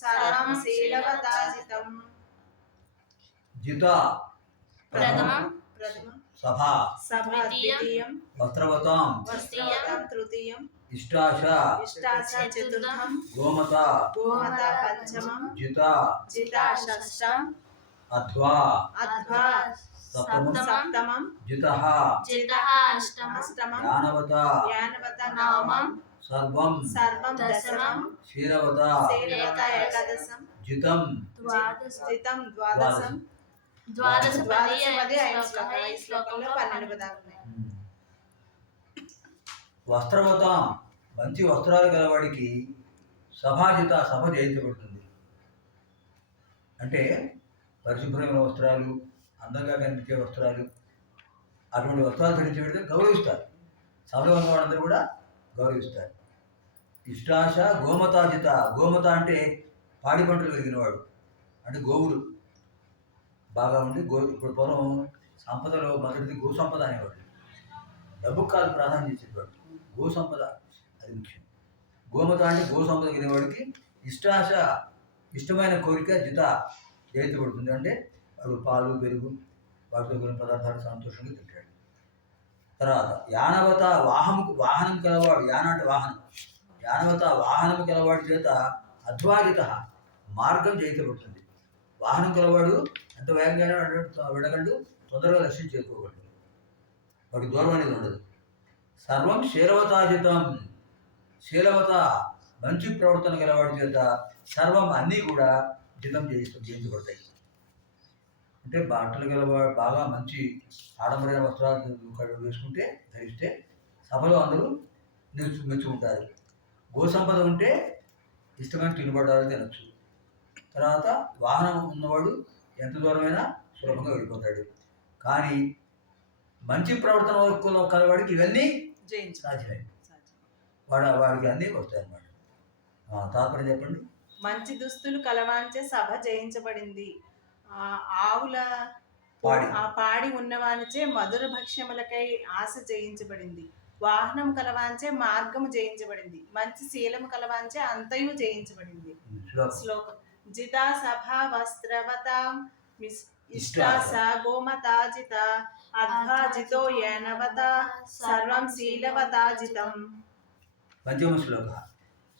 సర్వం శీలవతాజితం. జిత ప్రథమం ప్రథమం సభా సభా ద్వితీయం వస్త్రవతాం వస్త్రవతాం తృతీయం. ఇష్టాశ ఇష్టాశ చతుర్థం గోమత గోమత పంచమం. జిత జిత షష్టం అధ్వా అధ్వా సప్తమం సప్తమం. జితః జితః అష్టమం అష్టమం. జ్ఞానవత జ్ఞానవత నామం. సర్వం సర్వం దశమం ఏకాదశం జితం జితం ద్వాదశం ద్వాదశ పది ఐదు శ్లోకంలో పన్నెండు పదాలు ఉన్నాయి. మంచి వస్త్రాలు గలవాడికి సభాజిత సభ జయించబడుతుంది అంటే పరిశుభ్రమైన వస్త్రాలు అందంగా కనిపించే వస్త్రాలు అటువంటి వస్త్రాలు ధరించి గౌరవిస్తారు. సభలో ఉన్న వాళ్ళందరూ కూడా గౌరవిస్తారు. ఇష్టాశ గోమతాజిత. గోమత అంటే పాడి పంటలు వెలిగినవాడు అంటే గోవులు. బాగా ఉండి గో ఇప్పుడు పూర్వం సంపదలో మొదటిది గో సంపద అనేవాడు. డబ్బు కాదు ప్రాధాన్యం ఇచ్చేవాడు. గో సంపద అది ముఖ్యం. గోమత అంటే గో సంపద కలిగినవాడికి ఇష్టాశ ఇష్టమైన కోరిక జిత చేయించబడుతుంది అంటే వాడు పాలు పెరుగు వాటితో కొన్ని పదార్థాలు సంతోషంగా తింటాడు. తర్వాత యానవత వాహనం వాహనం కలవాడు. యాన అంటే వాహనం. జ్ఞానవత వాహనం కలవాడి చేత అధ్వాజిత మార్గం జయించబడుతుంది వాహనం కలవాడు ఎంత వేగంగా వెడ- తొందరగా లక్ష్యం చేరుకోగలడు. వాడికి దూరం అనేది ఉండదు. సర్వం శీలవతాజితం. శీలవత మంచి ప్రవర్తన గలవాడి చేత సర్వం అన్నీ కూడా జితం చేయిస్తూ జయించబడతాయి అంటే బట్టలు గలవాడు బాగా మంచి ఆడంబరమైన వస్త్రాలు వేసుకుంటే ధరిస్తే సభలో అందరూ నిలుచు మెచ్చుకుంటారు గో సంపద ఉంటే ఇష్టమైన తినబడాలని తినచ్చు. తర్వాత వాహనం ఉన్నవాడు ఎంత దూరమైనా సులభంగా వెళ్ళిపోతాడు. కానీ మంచి ప్రవర్తన వరకు కలవాడికి ఇవన్నీ సాధ్యమే. వాడు వాడికి అన్నీ వస్తాయి అన్నమాట తాత్పర్యం చెప్పండి. మంచి దుస్తులు కలవాంచే సభ జయించబడింది. ఆవుల పాడి. ఆ పాడి ఉన్నవానిచే మధుర భక్ష్యములకై ఆశ జయించబడింది. వాహనం కలవాంచే మార్గము జయించబడింది. మంచి శీలము కలవాంచే అంతయు జయించబడింది. శ్లోకం. జితా సభా వస్త్రవతాం మిస్- ఇష్టా ఇష్టా సా గోమతాజిత అధ్వాజితో ఏనవత సర్వం శీలవతాజితం పంచమ శ్లోక.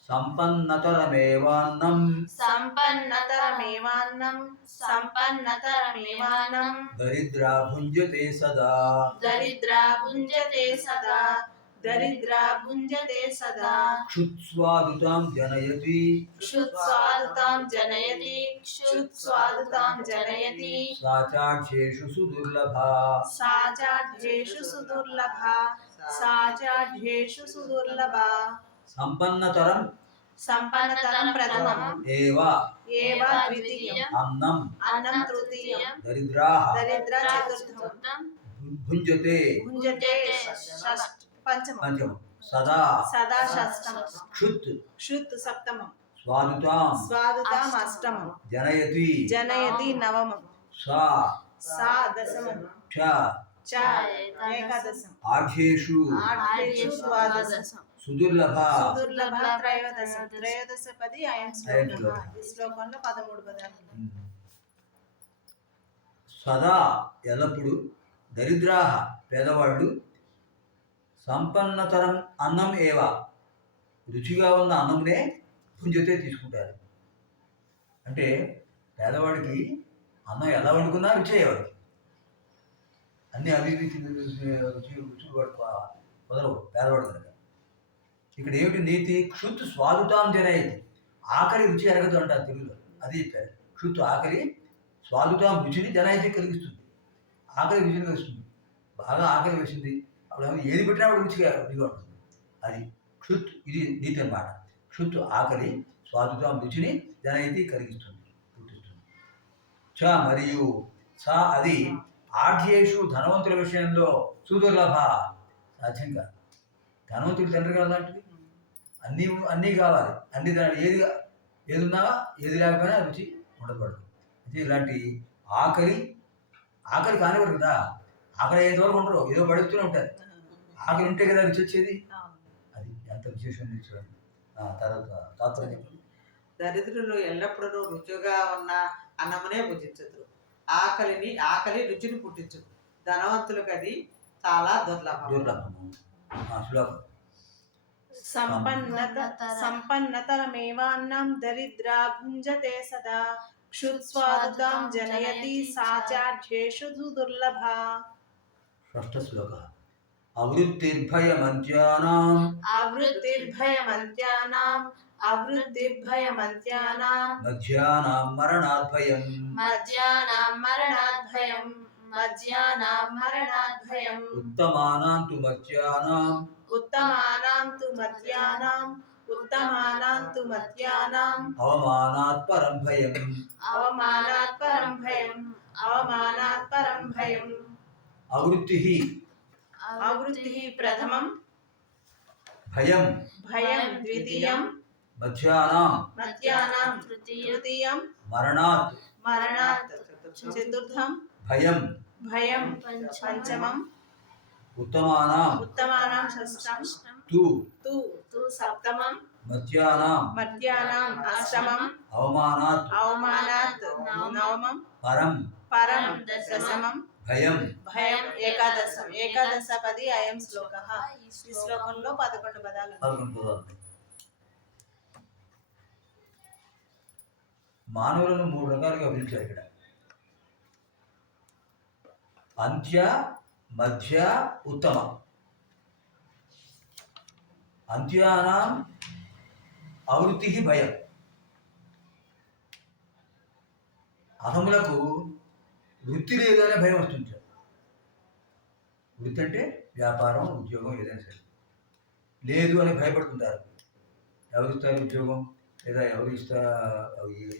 సంపన్నతరమేవాన్నం. సంపన్నతరమేవాన్నం. సంపన్నతరమేవాన్నం. దరిద్రా భుంజతే సదా. దరిద్రా భుంజతే సదా. దరిద్రా భుంజతే సదా. క్షుత్స్వాదుతాం జనయతి. క్షుత్స్వాదుతాం జనయతి. క్షుత్స్వాదుతాం జనయతి. సాచాక్షేషు సుదుర్లభా. సాచాఢ్యేషు సుదుర్లభ. సాచాఢ్యేషు సుదుర్లభ. సంపన్నతరం సంపన్నతరం ప్రథమం. ఏవ? ఏవ? ద్వితీయం. అన్నం. అన్నం తృతీయం. దరిద్రా దరిద్ర చతుర్థం. భుంజతే. భుంజతే పంచమం. పంచమం. సదా. సదా షష్టం క్షుత్. క్షుత్ సప్తమం. స్వాదుతాం. స్వాదుతాం అష్టమం. జనయతి. జనయతి నవమం. సా. సా దశమం. క్ష సుదుర్లభ సుదుర్లభ త్రయోదశ త్రయోదశ పది అయం. ఈ శ్లోకంలో పదమూడు పదాలు. సదా ఎల్లప్పుడూ దరిద్రాహ పేదవాళ్ళు సంపన్నతరం అన్నం ఏవ రుచిగా ఉన్న అన్నంనే పుంజతే తీసుకుంటారు. అంటే పేదవాడికి అన్నం ఎలా వండుకున్నా రుచి అయ్యేవాడు అన్ని అవి ఇవి తిని రుచి రుచి పేదవాడు కనుక ఇక్కడ ఏమిటి నీతి? క్షుత్ స్వాదుతాం జనయతి. ఆకలి రుచి ఎరగదు అంటారు తెలుగులో. అది చెప్పారు. క్షుత్ ఆకలి స్వాదుతాం రుచిని జనాయితీ కలిగిస్తుంది. ఆకలి రుచిని కలిగిస్తుంది. బాగా ఆకలి వేసింది. అప్పుడు ఏది పెట్టినా కూడా రుచిగా రుచిగా ఉంటుంది. అది క్షుత్ ఇది నీతి అన్నమాట. క్షుత్ ఆకలి స్వాదుతాం రుచిని జనయితి కలిగిస్తుంది. పుట్టిస్తుంది చ మరియు స అది ఆఢ్యేషు ధనవంతుల విషయంలో సుదుర్లభ సాధ్యం కాదు. ధనవంతుడు తండ్రి కాదంటే అన్నీ అన్నీ కావాలి. అన్ని దాని ఏది ఏది ఉన్నా ఏది లేకపోయినా రుచి ఉండకూడదు. అయితే ఇలాంటి ఆకలి ఆకలి కానివ్వరు కదా. ఆకలి అయ్యేంత వరకు ఉండరు. ఏదో పడుతూనే ఉంటారు. ఆకలి ఉంటే కదా రుచి వచ్చేది. అది ఎంత విశేషం చూడండి. తర్వాత తాత్పర్యం దరిద్రులు ఎల్లప్పుడూ రుచిగా ఉన్న అన్నమునే భుజించదు ఆకలిని ఆకలి రుచిని పుట్టించు ధనవంతులకు అది చాలా దుర్లభం. దుర్లభము. ఆ, శ్లోకం. సంపన్నత సంపన్నతరమేవాన్నం దరిద్రా భుంజతే సదా. క్షుత్స్వాదుతాం జనయతి సాచాఢ్యేషు దుర్లభ షష్ఠ శ్లోక అవృత్తిర్భయమంత్యానాం ఆవృత్తిర్భయమంత్యానాం ఆవృత్తిర్భయమంత్యానాం మధ్యానాం మరణాద్భయం మధ్యానాం మరణాద్భయం మధ్యానాం మరణాద్భయం ఉత్తమానాం తు మత్యానాం ఉత్తమానాం తు మధ్యానాం ఉత్తమానాం తు మధ్యానాం అవమానాత్ పరం భయం అవమానాత్ పరం భయం అవమానాత్ పరం భయం అవృత్తి ఆవృత్తి ప్రథమం భయం భయం ద్వితీయం మధ్యానాం మధ్యానాం తృతీయం. తృతీయం. మరణాత్. మరణాత్. చతుర్థం. భయం. భయం. పంచమం. పంచమం. ఉత్తమానాం. ఉత్తమానాం షష్టం. తు. తు. తు సప్తమం. మధ్యానాం మధ్యానాం అష్టమం. అవమానాత్. అవమానాత్. నవమం. పరం. పరం. దశమం. భయం. భయం. ఏకాదశం. ఏకాదశ. పది అయం శ్లోక. ఈ శ్లోకంలో పదకొండు పదాలు. పదకొండు పదాలు. మానవులను మూడు రకాలుగా పిలిచారు ఇక్కడ. అంత్య మధ్య ఉత్తమ. అంత్యానాం అవృత్తి భయం. అహములకు వృత్తి లేదనే భయం వస్తుంది వృత్తి అంటే వ్యాపారం ఉద్యోగం ఏదైనా సరే. లేదు అని భయపడుతుంటారు. ఎవరు ఉద్యోగం? లేదా ఎవరు ఇస్తా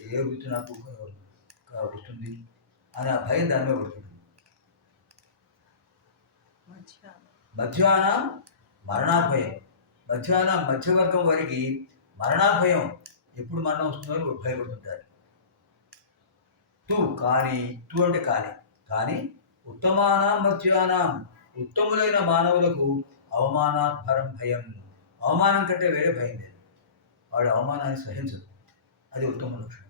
ఏ- వృత్తి నాకు వస్తుంది అని ఆ భయం దాని మీద పడుతుంది. మధ్యాహ్నం మరణాభయం. మధ్యాహ్నం మధ్యవర్గం వారికి మరణాభయం ఎప్పుడు మరణం వస్తుందో భయపడుతుంటారు. తు కానీ తు అంటే కానీ. కానీ ఉత్తమానాం మధ్యాహ్నం ఉత్తములైన మానవులకు అవమానాత్పరం భయం. అవమానం కంటే వేరే భయం లేదు. వాడు అవమానాన్ని సహించదు. అది ఉత్తమ లక్షణం.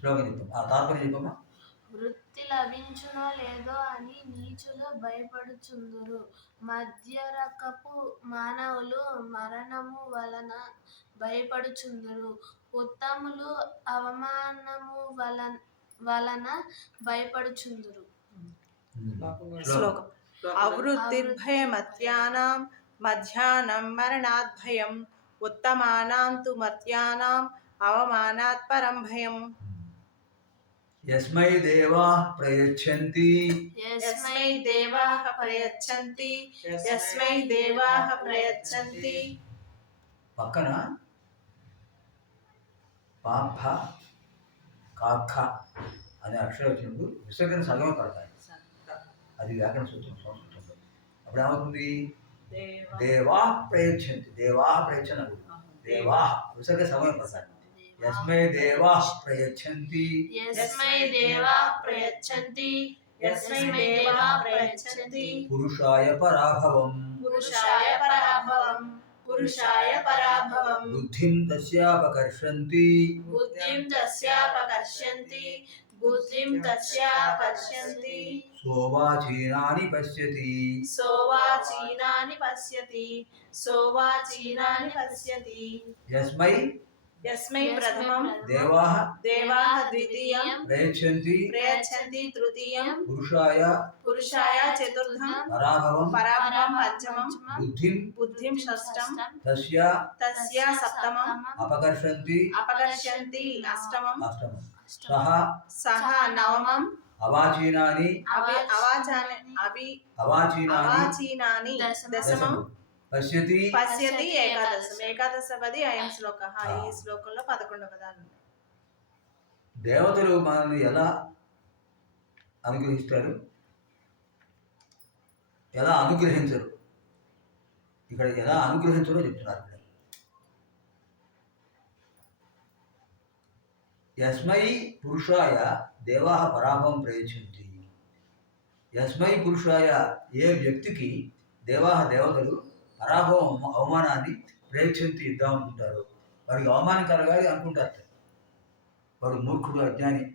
శ్లోకం చెప్తాం ఆ తాత్పర్యం చెప్పమ్మా. వృత్తి లభించునో లేదో అని నీచులు భయపడుచుందురు. మధ్యరకపు మానవులు మరణము వలన భయపడుచుందురు. ఉత్తములు అవమానము వలన వలన భయపడుచుందురు. శ్లోకం. అవృత్తిర్భయమత్యానాం మధ్యాహ్నం మరణాద్భయం. ఉత్తమానాం తు మత్యానాం అవమానాత్ పరం భయం. యస్మై దేవా ప్రయచ్చంతి. యస్మై దేవాః ప్రయచ్చంతి. యస్మై దేవాః ప్రయచ్చంతి. పక్కన పాప కాఖ అనే అక్షరం వచ్చినప్పుడు విసర్గన సగమే పడతాయి. అది వ్యాకరణ సూత్రం సంస్కృతంలో అప్పుడు ఏమవుతుంది? దేవా ప్రయచ్చంతి దేవా ప్రయచ్చన దేవా విసర్గ సగమే పడతాయి యస్మై దేవా ప్రయచ్చంతి యస్మై దేవా ప్రయచ్చంతి యస్మై దేవా ప్రయచ్చంతి పురుషాయ పరాభవం పురుషాయ పరాభవం పురుషాయ పరాభవం బుద్ధిం తస్యాపకర్షంతి బుద్ధిం బుద్ధిం తస్యాపకర్షంతి సోవాచీనాని పశ్యతి సోవాచీనాని పశ్యతి సోవాచీనాని పశ్యతి యస్మై యస్మై ప్రథమం దేవా దేవాః ద్వితీయం ప్రయచ్చంతి ప్రయచ్చంతి తృతీయం పురుషాయ పురుషాయ చతుర్థం పరాభవం పరాభవం పంచమం బుద్ధిం బుద్ధిం షష్టం తస్య తస్య సప్తమం అపకర్షంతి అపకర్షంతి అష్టమం అష్టమం సహ సహ నవమం. అవాచీనాని. అవి అవాచాని అవి అవాచీనాని. అవాచీనాని. దశమం. పశ్యతి. పశ్యతి ఏకాదశం. ఏకాదశపది అయం శ్లోక. ఈ శ్లోకంలో పదకొండు పదాలు దేవతలు మనల్ని ఎలా అనుగ్రహిస్తారు? ఎలా అనుగ్రహించరు? ఇక్కడ ఎలా అనుగ్రహించరో చెప్తున్నారు ఇక్కడ యస్మై పురుషాయ దేవా పరాభవం ప్రయచ్చింది యస్మై పురుషాయ ఏ వ్యక్తికి దేవా దేవతలు పరాభవం అవమానాన్ని ప్రయచ్చించి ఇద్దామనుకుంటారు వారికి అవమానం కలగాలి అనుకుంటారు. వాడు మూర్ఖుడు అజ్ఞాని.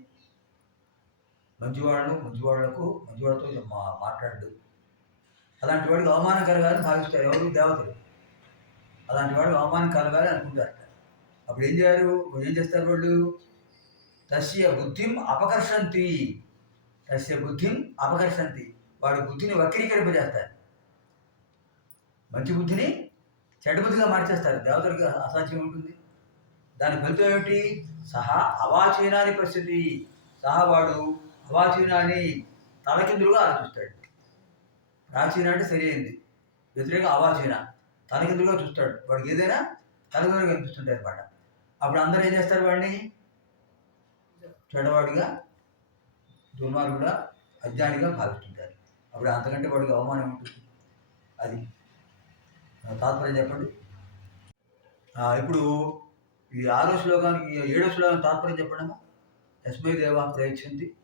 మంచివాళ్ళు మంచివాళ్ళకు మంచివాళ్ళతో మా మాట్లాడు అలాంటి వాడికి అవమానం కలగాలని భావిస్తారు ఎవరు? దేవతలు. అలాంటి వాడికి అవమానం కలగాలి అనుకుంటారు అప్పుడు ఏం చేయరు? ఏం చేస్తారు వాళ్ళు? తస్య బుద్ధిం అపకర్షంతి. తస్య బుద్ధిం అపకర్షంతి. వాడి బుద్ధిని వక్రీకరింపజేస్తారు మంచి బుద్ధిని చెడ్డ బుద్ధిగా మార్చేస్తారు దేవతలకు అసాధ్యం ఉంటుంది దాని ఫలితం ఏమిటి? సహా అవాచీనాని పరిస్థితి సహా వాడు అవాచీనాన్ని తలకిందులుగా ఆలోచిస్తాడు. ప్రాచీన అంటే సరైనది వ్యతిరేక అవాచీన. తలకిందులుగా చూస్తాడు. వాడికి ఏదైనా తలకిందులుగా కనిపిస్తుంటాయి అనమాట అప్పుడు అందరూ ఏం చేస్తారు వాడిని? చెడ్డవాడిగా దుర్మార్గుగా అజ్ఞానిగా భావిస్తుంటారు. అప్పుడు అంతకంటే వాడికి అవమానం ఉంటుంది అది. తాత్పర్యం చెప్పండి. ఇప్పుడు ఈ ఆరో శ్లోకానికి ఏడో శ్లోకం తాత్పర్యం చెప్పండి యస్మై దేవా ప్రయచ్చింది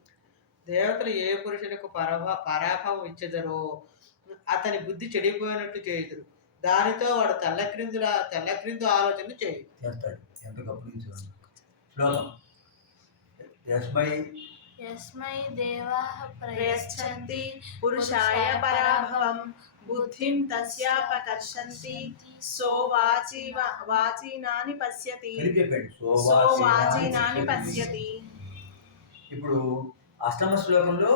దేవతలు ఏ పురుషులకు పరభ పరాభవం ఇచ్చెదరో అతని బుద్ధి చెడిపోయినట్టు చేయుదురు. దానితో వాడు తెల్లక్రిందుల తెల్లక్రిందు ఆలోచన చేయు చేస్తాడు. ఎంత గమనించు శ్లోకం. యస్మై యస్మై దేవా ప్రయచ్చంతి పురుషాయ పరాభవం బుద్ధిం తస్యాపకర్షంతి సో వాచి వాచీనాని పశ్యతి సో వాచీనాని. పశ్యతి ఇప్పుడు అష్టమ శ్లోకంలో